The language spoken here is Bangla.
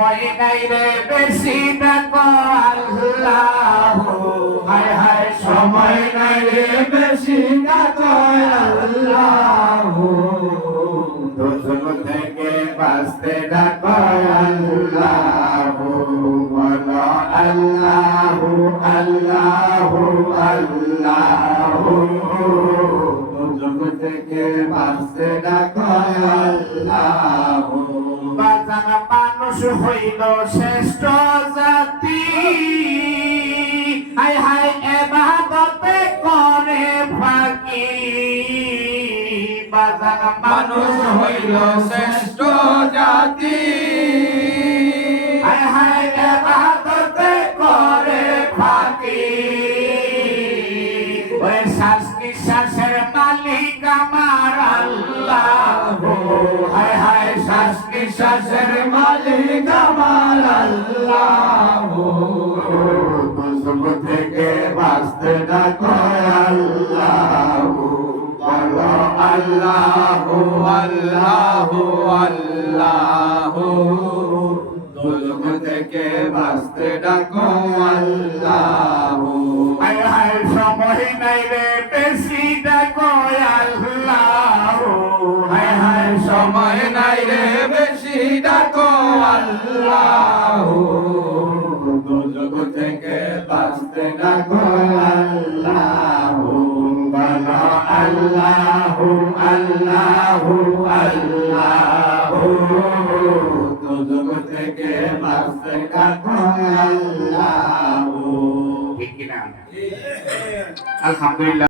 সময় নাই রে বেশি ডাকো আল্লাহ, হায় হায় সময় নাই রে বেশি ডাকো আল্লাহ, দোজখ থেকে বাঁচতে ডাকো আল্লাহ, বলো আল্লাহ আল্লাহ আল্লাহ, দোজখ থেকে বাঁচতে ডাকো আল্লাহ। বাজান মানুষ হইল শ্রেষ্ঠ জাতি, হায় হায় ইবাদতে করে ফাঁকি, বাজান মানুষ হইল শ্রেষ্ঠ জাতি, হায় হায় ইবাদতে করে ফাঁকি, ওই শ্বাস নিঃশ্বাসের মালিক আমার আল্লাহ, হায় হায় শ্বাস নিঃশ্বাসের মালিক আমার আল্লাহ, দোজখ থেকে বাঁচতে ডাকো আল্লাহ, বলো আল্লাহ আল্লাহ আল্লাহ, দোজখ থেকে বাঁচতে ডাকো আল্লাহ, হায় হায় সময় নাই রে বেশি ডাকো আল্লাহ, হায় হায় সময় নাই রে বেশি ডাকো আল্লাহ, দোজখ থেকে বাঁচতে ডাকো আল্লাহ, বলো আল্লাহ আল্লাহ আল্লাহ, দোজখ থেকে বাঁচতে ডাকো আল্লাহ। ঠিক কিনা? আলহামদুলিল্লাহ।